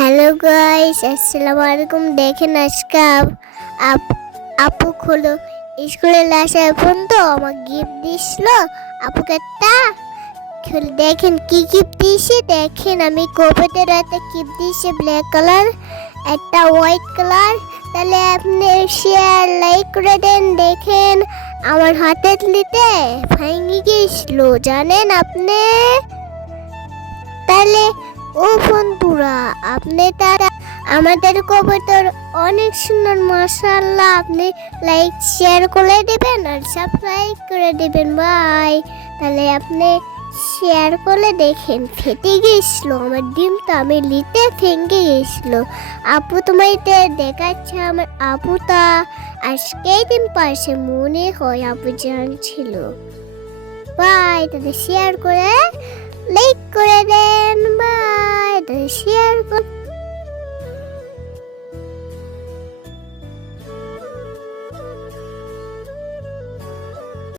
Hello guys, আসসালামু আলাইকুম। দেখেন আজকে আপু হলো স্কুলে আসার পর্যন্ত আমার গিফট দিছিল। আপুকে একটা দেখেন কি গিফট দিয়েছে। দেখেন আমি কোভিডের রাতে গিফট দিয়েছি ব্ল্যাক কালার, একটা হোয়াইট কালার। তাহলে আপনি শেয়ার লাইক করে দেন। দেখেন আমার হাতে নিতে ভেঙে গিয়েছিল, জানেন আপনি। তাহলে ও বন্ধুরা, আপনি তারা আমাদের কবুতর অনেক সুন্দর, মাশাআল্লাহ। আপনি লাইক শেয়ার করে দিবেন আর সাবস্ক্রাইব করে দিবেন। বাই। তাহলে আপনি শেয়ার করে দেখেন ফেটে গিয়েছিল আমার ডিমটা, আমি লিতে ভেঙে গিয়েছিল। আপু তোমাইতে দেখাচ্ছে আমার আপুটা আজকেই দিন পাশে মনে হয় আপু জানছিল। বাই। তাহলে শেয়ার করে লাইক করে দেন। বাই। শেয়ার করতে